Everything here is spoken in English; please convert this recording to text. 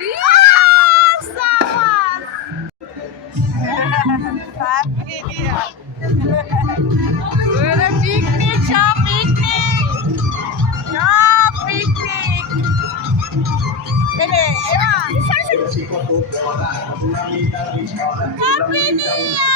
Yes! Sama! Happy dia. Udah piknik, siya piknik. Ya, piknik. Dede, Emma. Happy New Year!